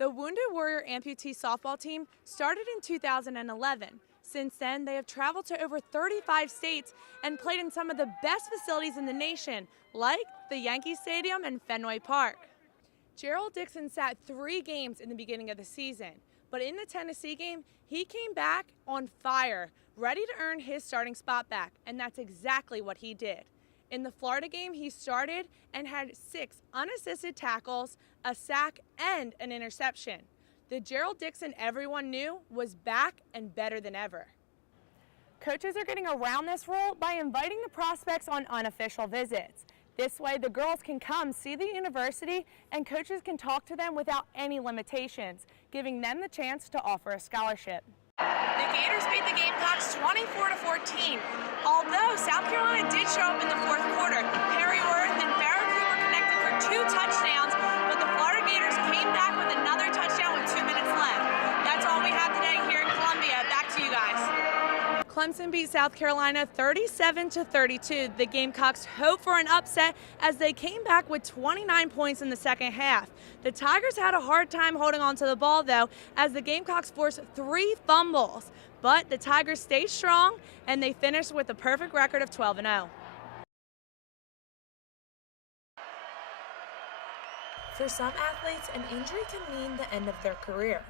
The Wounded Warrior Amputee softball team started in 2011. Since then, they have traveled to over 35 states and played in some of the best facilities in the nation, like the Yankee Stadium and Fenway Park. Gerald Dixon sat 3 games in the beginning of the season, but in the Tennessee game, he came back on fire, ready to earn his starting spot back, and that's exactly what he did. In the Florida game, he started and had 6 unassisted tackles, a sack, and an interception. The Gerald Dixon everyone knew was back and better than ever. Coaches are getting around this rule by inviting the prospects on unofficial visits. This way, the girls can come see the university and coaches can talk to them without any limitations, giving them the chance to offer a scholarship. The Gators beat the Gamecocks 24-14. Although South Carolina did show up in the 4th quarter, Perry Worth and Barrett were connected for 2 touchdowns, but the Florida Gators came back with another touchdown with 2 minutes left. That's all we have today here in Columbia. Back to you guys. Clemson beat South Carolina 37-32. The Gamecocks hope for an upset as they came back with 29 points in the second half. The Tigers had a hard time holding on to the ball, though, as the Gamecocks forced 3 fumbles. But the Tigers stayed strong, and they finished with a perfect record of 12-0. For some athletes, an injury can mean the end of their career.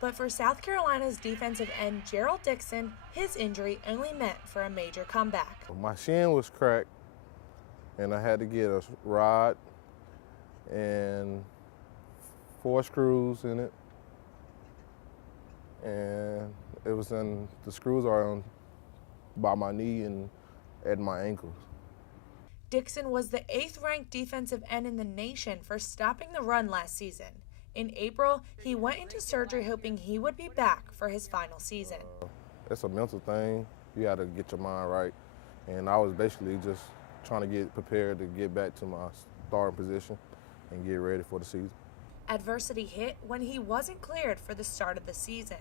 But for South Carolina's defensive end Gerald Dixon, his injury only meant for a major comeback. My shin was cracked, and I had to get a rod and 4 screws in it. And the screws are on by my knee and at my ankles. Dixon was the 8th ranked defensive end in the nation for stopping the run last season. In April, he went into surgery hoping he would be back for his final season. It's a mental thing. You got to get your mind right. And I was basically just trying to get prepared to get back to my starting position and get ready for the season. Adversity hit when he wasn't cleared for the start of the season.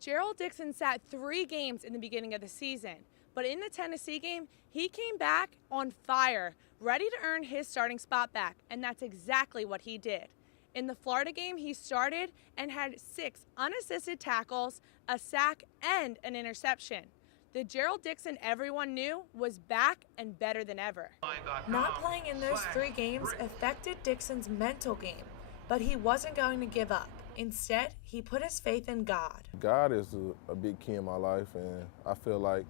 Gerald Dixon sat 3 games in the beginning of the season, but in the Tennessee game, he came back on fire, ready to earn his starting spot back, and that's exactly what he did. In the Florida game, he started and had 6 unassisted tackles, a sack, and an interception. The Gerald Dixon everyone knew was back and better than ever. Not playing in those 3 games affected Dixon's mental game, but he wasn't going to give up. Instead, he put his faith in God. God is a big key in my life, and I feel like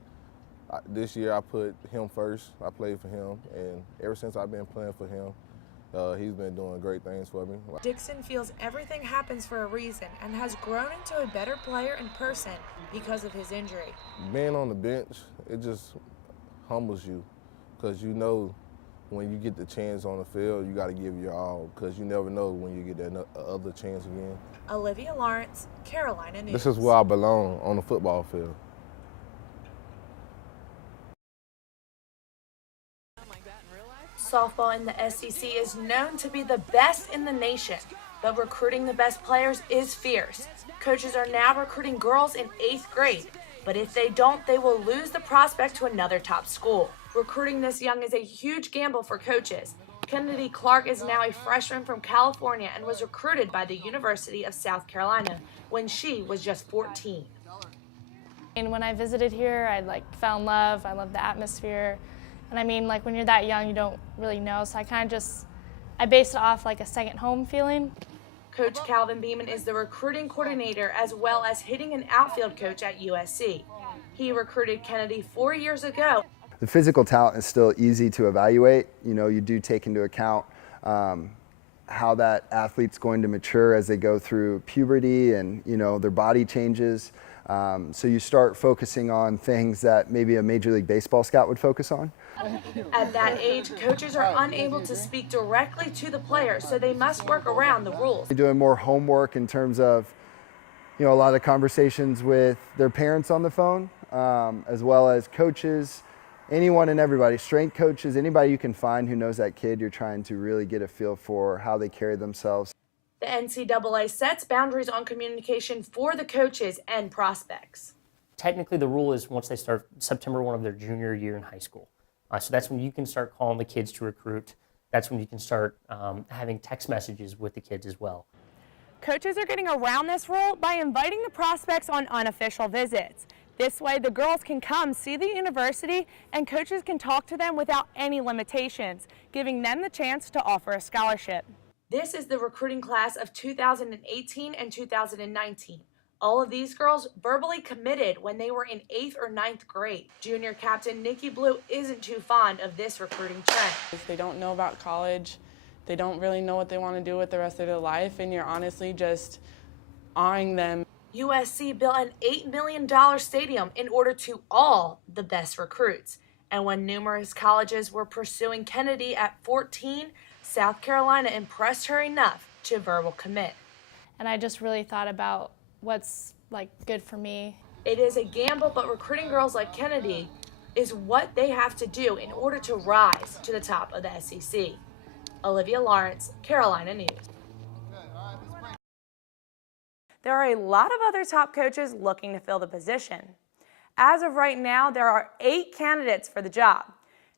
this year I put him first. I played for him, and ever since I've been playing for him, he's been doing great things for me. Dixon feels everything happens for a reason and has grown into a better player in person because of his injury. Being on the bench, it just humbles you because you know when you get the chance on the field, you got to give your all because you never know when you get that other chance again. Olivia Lawrence, Carolina News. This is where I belong, on the football field. Softball in the SEC is known to be the best in the nation, but recruiting the best players is fierce. Coaches are now recruiting girls in 8th grade, but if they don't, they will lose the prospect to another top school. Recruiting this young is a huge gamble for coaches. Kennedy Clark is now a freshman from California and was recruited by the University of South Carolina when she was just 14. And when I visited here, I fell in love. I loved the atmosphere. And I mean, when you're that young, you don't really know. So I based it off a second home feeling. Coach Calvin Beeman is the recruiting coordinator as well as hitting and outfield coach at USC. He recruited Kennedy 4 years ago. The physical talent is still easy to evaluate. You do take into account how that athlete's going to mature as they go through puberty and, their body changes. So you start focusing on things that maybe a Major League Baseball scout would focus on. At that age, coaches are unable to speak directly to the players, so they must work around the rules. Doing more homework in terms of, a lot of conversations with their parents on the phone, as well as coaches, anyone and everybody, strength coaches, anybody you can find who knows that kid. You're trying to really get a feel for how they carry themselves. The NCAA sets boundaries on communication for the coaches and prospects. Technically, the rule is once they start September 1 of their junior year in high school. So that's when you can start calling the kids to recruit. That's when you can start having text messages with the kids as well. Coaches are getting around this rule by inviting the prospects on unofficial visits. This way, the girls can come see the university and coaches can talk to them without any limitations, giving them the chance to offer a scholarship. This is the recruiting class of 2018 and 2019. All of these girls verbally committed when they were in 8th or 9th grade. Junior captain Nikki Blue isn't too fond of this recruiting trend. If they don't know about college, they don't really know what they want to do with the rest of their life, and you're honestly just eyeing them. USC built an $8 million stadium in order to all the best recruits. And when numerous colleges were pursuing Kennedy at 14, South Carolina impressed her enough to verbal commit. And I just really thought about what's good for me. It is a gamble, but recruiting girls like Kennedy is what they have to do in order to rise to the top of the SEC. Olivia Lawrence, Carolina News. There are a lot of other top coaches looking to fill the position. As of right now, there are 8 candidates for the job.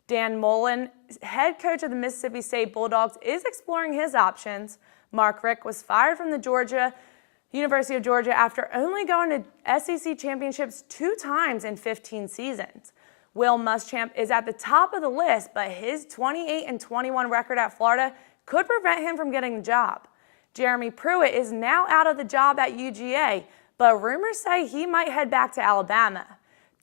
Dan Mullen, head coach of the Mississippi State Bulldogs, is exploring his options. Mark Richt was fired from the University of Georgia after only going to SEC championships 2 times in 15 seasons. Will Muschamp is at the top of the list, but his 28-21 record at Florida could prevent him from getting the job. Jeremy Pruitt is now out of the job at UGA, but rumors say he might head back to Alabama.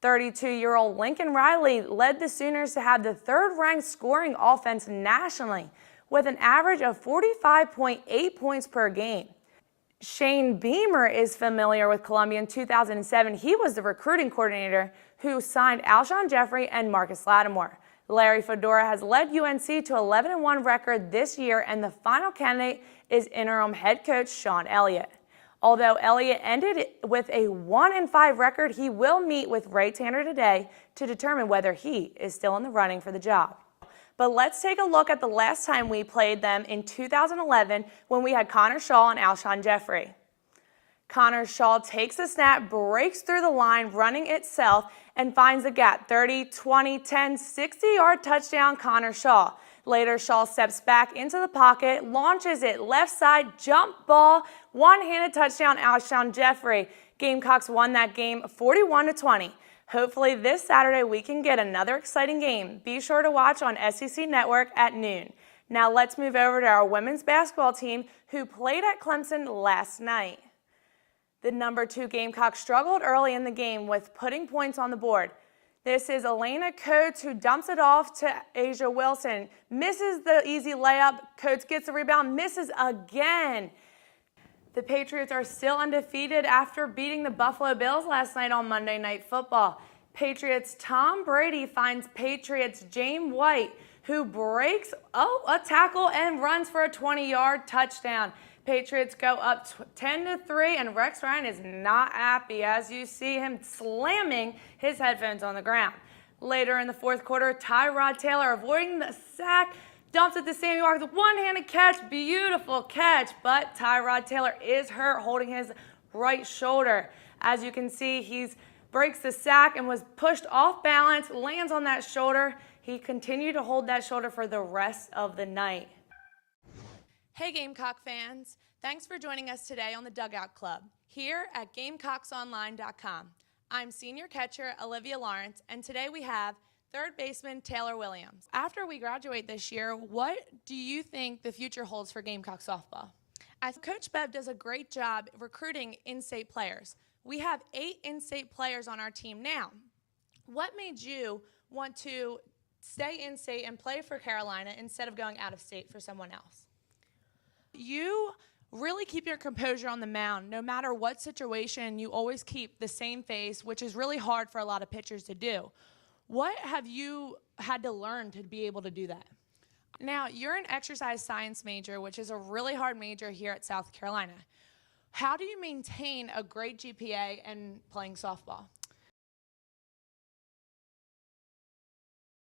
32-year-old Lincoln Riley led the Sooners to have the 3rd-ranked scoring offense nationally with an average of 45.8 points per game. Shane Beamer is familiar with Columbia. In 2007, he was the recruiting coordinator who signed Alshon Jeffrey and Marcus Lattimore. Larry Fedora has led UNC to 11-1 record this year, and the final candidate is interim head coach Sean Elliott. Although Elliott ended with a 1-5 record, he will meet with Ray Tanner today to determine whether he is still in the running for the job. But let's take a look at the last time we played them in 2011 when we had Connor Shaw and Alshon Jeffrey. Connor Shaw takes the snap, breaks through the line, running itself, and finds the gap. 30, 20, 10, 60-yard touchdown, Connor Shaw. Later, Shaw steps back into the pocket, launches it left side, jump ball, one-handed touchdown, Alshon Jeffrey. Gamecocks won that game 41-20. Hopefully this Saturday we can get another exciting game. Be sure to watch on SEC Network at noon. Now let's move over to our women's basketball team who played at Clemson last night. The number 2 Gamecocks struggled early in the game with putting points on the board. This is Elena Coates who dumps it off to Asia Wilson. Misses the easy layup. Coates gets the rebound, misses again. The Patriots are still undefeated after beating the Buffalo Bills last night on Monday Night Football. Patriots' Tom Brady finds Patriots' James White, who breaks a tackle and runs for a 20-yard touchdown. Patriots go up 10-3, and Rex Ryan is not happy as you see him slamming his headphones on the ground. Later in the 4th quarter, Tyrod Taylor, avoiding the sack, dumps it to Sammy Watkins, one-handed catch, beautiful catch, but Tyrod Taylor is hurt, holding his right shoulder. As you can see, he breaks the sack and was pushed off balance, lands on that shoulder. He continued to hold that shoulder for the rest of the night. Hey Gamecock fans, thanks for joining us today on the Dugout Club here at GamecocksOnline.com. I'm senior catcher Olivia Lawrence, and today we have 3rd baseman Taylor Williams. After we graduate this year, what do you think the future holds for Gamecock softball? Coach Bev does a great job recruiting in-state players. We have 8 in-state players on our team now. What made you want to stay in-state and play for Carolina instead of going out of state for someone else? You really keep your composure on the mound. No matter what situation, you always keep the same face, which is really hard for a lot of pitchers to do. What have you had to learn to be able to do that? Now, you're an exercise science major, which is a really hard major here at South Carolina. How do you maintain a great GPA and playing softball?